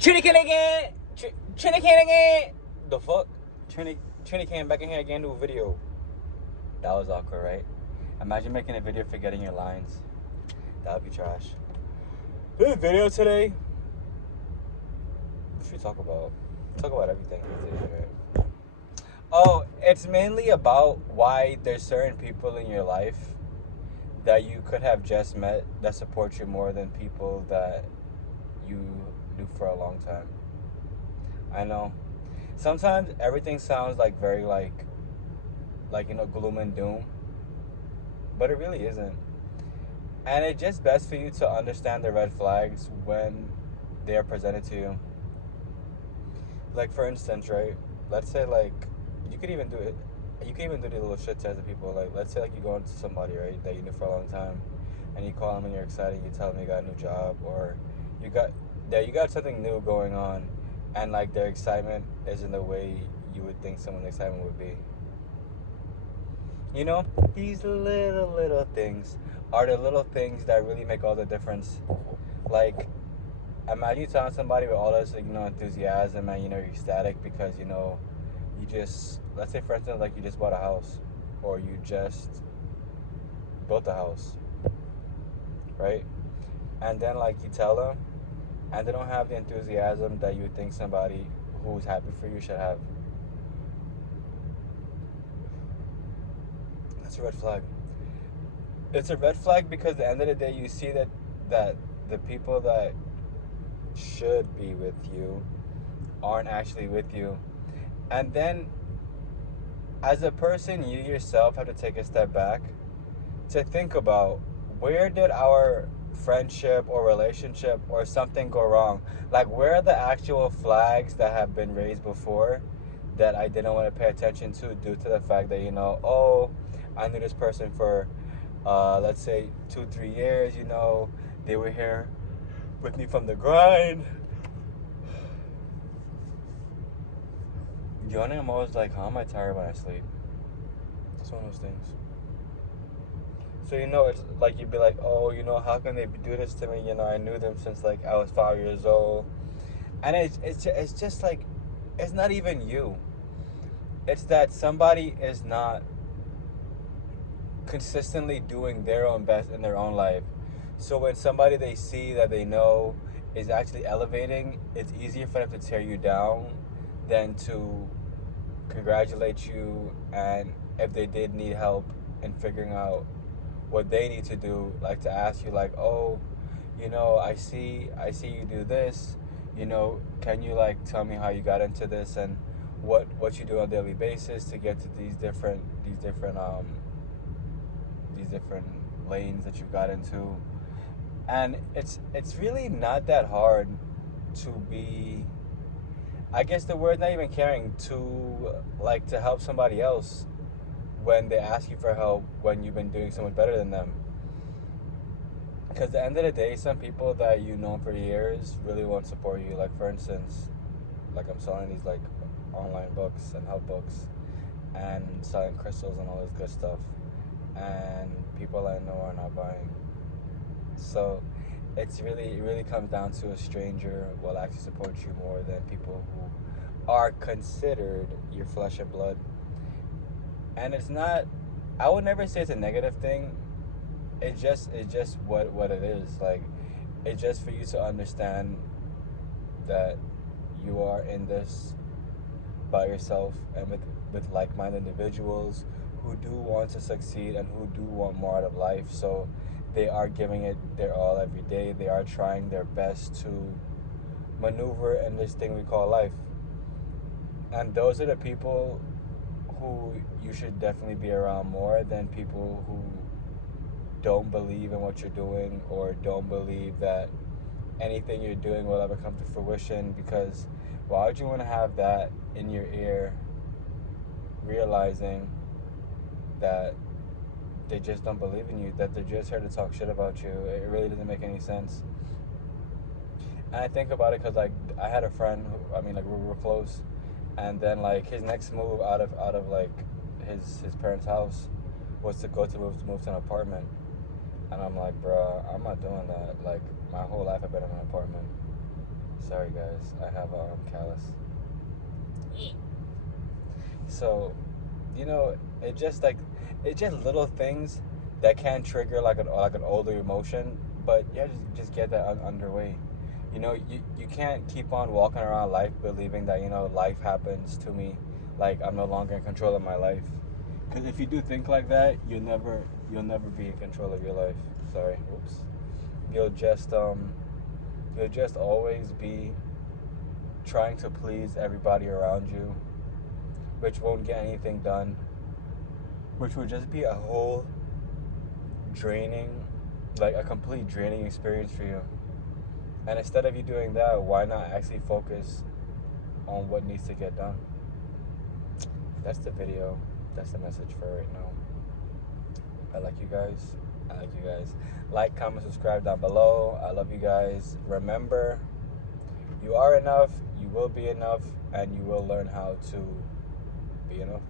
Trini can again. Trini can again. The fuck? Trini came back in here again to a video. That was awkward, right? Imagine making a video forgetting your lines. That would be trash. This video today. What should we talk about? Talk about everything. Oh, it's mainly about why there's certain people in your life that you could have just met that support you more than people that you knew for a long time. I know. Sometimes everything sounds like very like gloom and doom, but it really isn't. And it's just best for you to understand the red flags when they are presented to you. Like for instance, right? Let's say like you could even do it. You can even do the little shit tests of people. Like let's say like you go into somebody right that you knew for a long time, and you call them and you're excited. You tell them you got a new job or you got something new going on, and like their excitement isn't the way you would think someone's excitement would be. You know, these little things are the little things that really make all the difference. Like, imagine you telling somebody with all this, enthusiasm and, you're ecstatic because, you just, let's say, for instance, like you just bought a house or you just built a house, right? And then, like, you tell them and they don't have the enthusiasm that you would think somebody who's happy for you should have. That's a red flag. It's a red flag because at the end of the day, you see that the people that should be with you aren't actually with you. And then, as a person, you yourself have to take a step back to think about where did our friendship or relationship or something go wrong? Like, where are the actual flags that have been raised before that I didn't want to pay attention to due to the fact that, oh, I knew this person for, let's say, 2-3 years, they were here with me from the grind. I'm always like, how am I tired when I sleep? It's one of those things. So, it's like you'd be like, oh, how can they do this to me? I knew them since like I was 5 years old. And it's just like, it's not even you. It's that somebody is not consistently doing their own best in their own life. So when somebody they see that they know is actually elevating, it's easier for them to tear you down than to congratulate you. And if they did need help in figuring out what they need to do, like to ask you like, oh, I see you do this, can you like tell me how you got into this and what you do on a daily basis to get to these different lanes that you got into. And it's really not that hard to be, I guess the word's not even caring, to help somebody else when they ask you for help when you've been doing so much better than them. Because at the end of the day, some people that you know for years really won't support you. Like for instance, like I'm selling these like online books and help books and selling crystals and all this good stuff, and people I know are not buying. So it really comes down to a stranger will actually support you more than people who are considered your flesh and blood. And it's not, I would never say it's a negative thing. It's just what it is. Like, it's just for you to understand that you are in this by yourself and with like-minded individuals who do want to succeed and who do want more out of life. So they are giving it their all every day. They are trying their best to maneuver in this thing we call life. And those are the people who you should definitely be around more than people who don't believe in what you're doing or don't believe that anything you're doing will ever come to fruition. Because why would you want to have that in your ear, realizing that they just don't believe in you, that they're just here to talk shit about you? It really doesn't make any sense. And I think about it because like I had a friend who, I mean, like we were close, and then like his next move out of like his parents' house was to move to an apartment. And I'm like, bruh, I'm not doing that. Like, my whole life I've been in an apartment. Sorry guys, I have callus. So, you know, it just like it's just little things that can trigger like an older emotion, but yeah, just get that underway. You know, you can't keep on walking around life believing that, you know, life happens to me, like I'm no longer in control of my life. Because if you do think like that, you'll never be in control of your life. Sorry, oops. You'll just you'll just always be trying to please everybody around you, which won't get anything done, which would just be a whole draining, like a complete draining experience for you. And instead of you doing that, why not actually focus on what needs to get done? That's the video. That's the message for right now. I like you guys. I like you guys. Like, comment, subscribe down below. I love you guys. Remember, you are enough, you will be enough, and you will learn how to be enough.